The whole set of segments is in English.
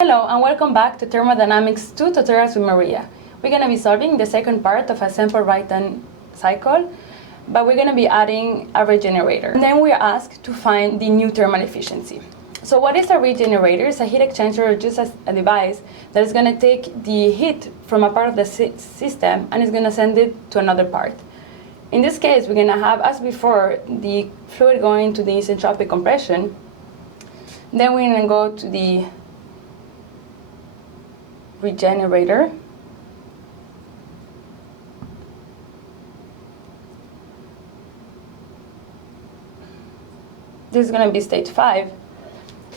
Hello and welcome back to Thermodynamics 2 Tutorials with Maria. We're going to be solving the second part of a simple Brayton cycle, but we're going to be adding a regenerator. And then we are asked to find the new thermal efficiency. So what is a regenerator? It's a heat exchanger or just a device that is going to take the heat from a part of the system and is going to send it to another part. In this case, we're going to have, as before, the fluid going to the isentropic compression. Then we're going to go to the regenerator. This is going to be stage 5.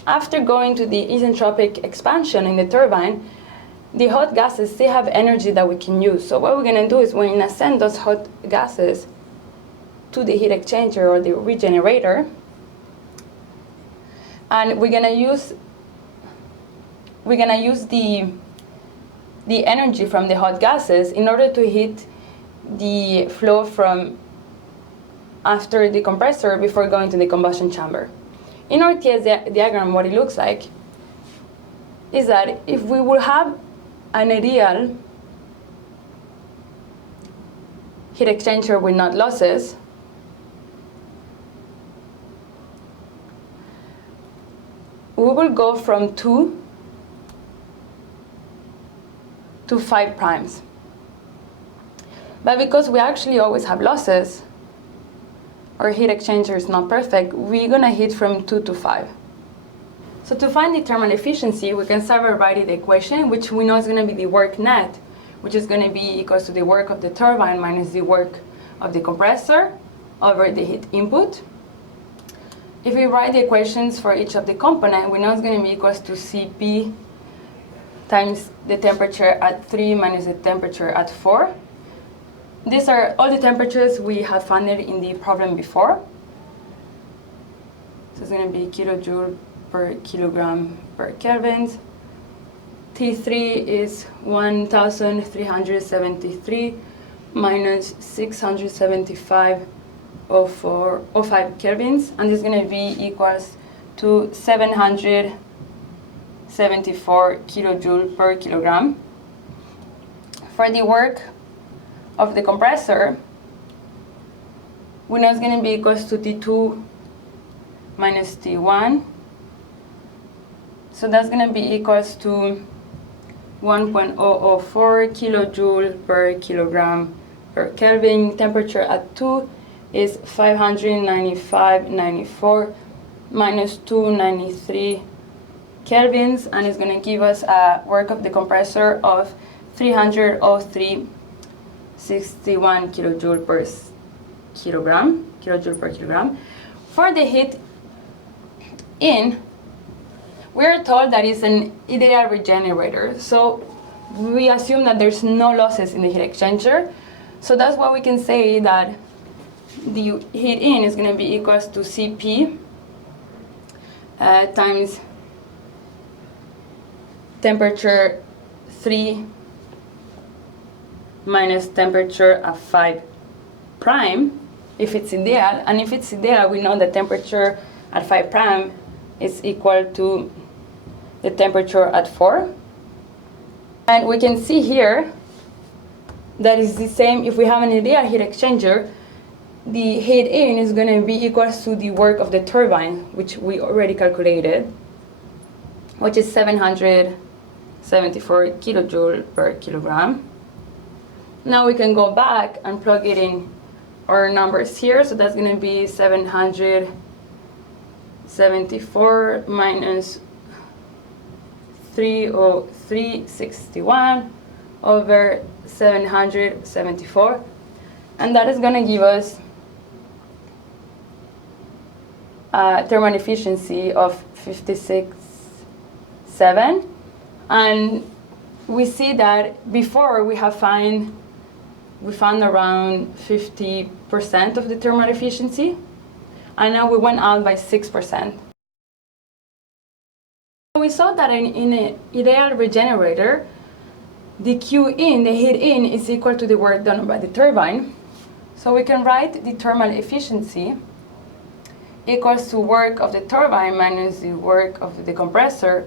After going to the isentropic expansion in the turbine, the hot gases still have energy that we can use. So what we're going to do is we're going to send those hot gases to the heat exchanger or the regenerator, and we're going to use the energy from the hot gases in order to heat the flow from after the compressor before going to the combustion chamber. In our TS diagram, what it looks like is that if we will have an ideal heat exchanger with not losses, we will go from 2 to 5 primes. But because we actually always have losses, our heat exchanger is not perfect, we're going to heat from 2 to 5. So to find the thermal efficiency, we can start by writing the equation, which we know is going to be the work net, which is going to be equals to the work of the turbine minus the work of the compressor over the heat input. If we write the equations for each of the components, we know it's going to be equals to Cp times the temperature at 3 minus the temperature at 4. These are all the temperatures we have found in the problem before. So it's going to be kilojoule per kilogram per Kelvin. T3 is 1,373 minus 675 of 5 kelvins, and this is going to be equals to 774 kilojoule per kilogram. For the work of the compressor, we know it's going to be equals to T2 minus T1. So that's going to be equals to 1.004 kilojoule per kilogram per Kelvin. Temperature at 2 is 595.94 minus 293 kelvins, and it's going to give us a work of the compressor of 303.61 kilojoule per kilogram. For the heat in, we're told that it's an ideal regenerator, so we assume that there's no losses in the heat exchanger. So that's why we can say that the heat in is going to be equals to Cp times temperature 3 minus temperature at 5 prime, if it's ideal. And if it's ideal, we know that temperature at 5 prime is equal to the temperature at 4. And we can see here that is the same. If we have an ideal heat exchanger, the heat in is going to be equal to the work of the turbine, which we already calculated, which is 774 kilojoule per kilogram. Now we can go back and plug it in our numbers here. So that's going to be 774 minus 303.61 over 774. And that is going to give us a thermal efficiency of 56.7. And we see that before we found around 50% of the thermal efficiency, and now we went out by 6%. We saw that in an ideal regenerator, the Q in, the heat in, is equal to the work done by the turbine. So we can write the thermal efficiency equals to work of the turbine minus the work of the compressor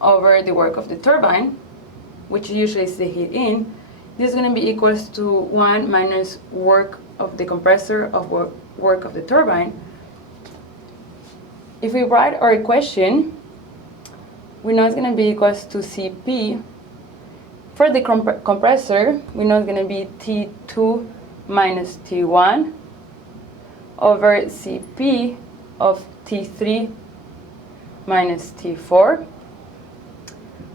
over the work of the turbine, which usually is the heat in. This is going to be equals to 1 minus work of the compressor of work of the turbine. If we write our equation, we know it's going to be equals to Cp. For the compressor, we know it's going to be T2 minus T1 over Cp of T3 minus T4.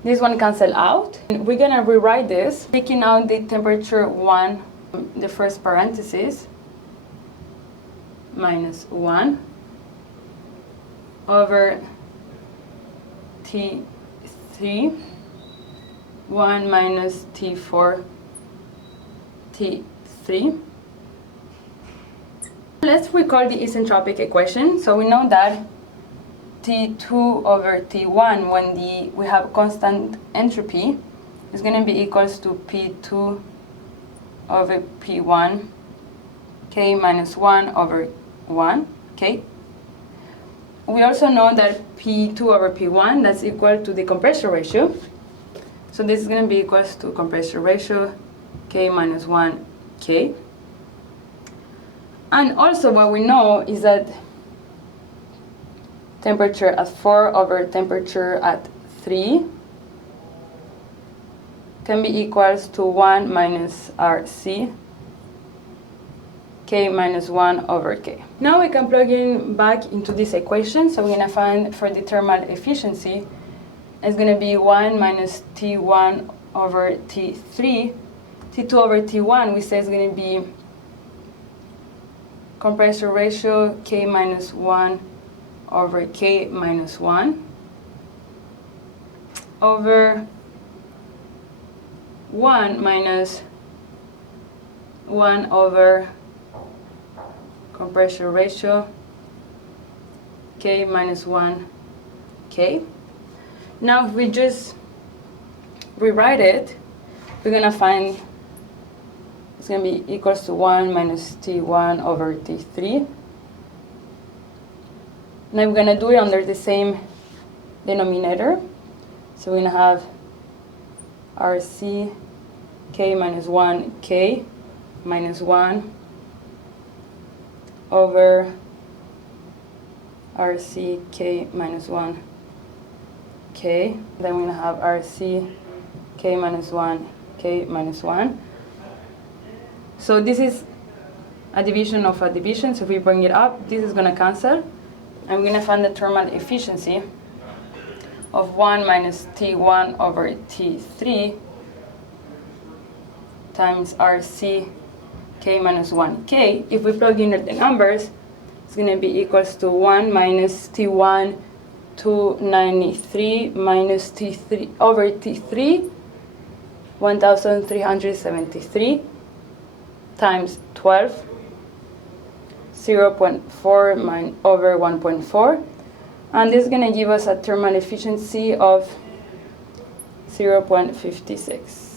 This one cancel out. And we're going to rewrite this, taking out the temperature 1, the first parenthesis, minus 1 over T3, 1 minus T4, T3. Let's recall the isentropic equation. So we know that T2 over T1, when we have constant entropy, is going to be equals to P2 over P1, K minus 1 over 1, K. We also know that P2 over P1, that's equal to the compression ratio. So this is going to be equals to compression ratio, K minus 1, K. And also what we know is that temperature at 4 over temperature at 3 can be equals to 1 minus RC, K minus 1 over K. Now we can plug in back into this equation. So we're going to find for the thermal efficiency, it's going to be 1 minus T1 over T3. T2 over T1, we say is going to be compression ratio K minus 1 over K minus 1 over 1 minus 1 over compression ratio K minus 1 K. Now if we just rewrite it, we're going to find it's going to be equals to 1 minus T1 over T3. Now we're going to do it under the same denominator. So we're going to have RC K minus 1 K minus 1 over RC K minus 1 K. Then we're going to have RC K minus 1 K minus 1. So this is a division of a division. So if we bring it up, this is going to cancel. And we're going to find the thermal efficiency of 1 minus T1 over T3 times RC K minus 1K. If we plug in the numbers, it's going to be equals to 1 minus T1, 293 minus T3 over T3, 1,373 times 12, 0.4 over 1.4, and this is going to give us a thermal efficiency of 0.56.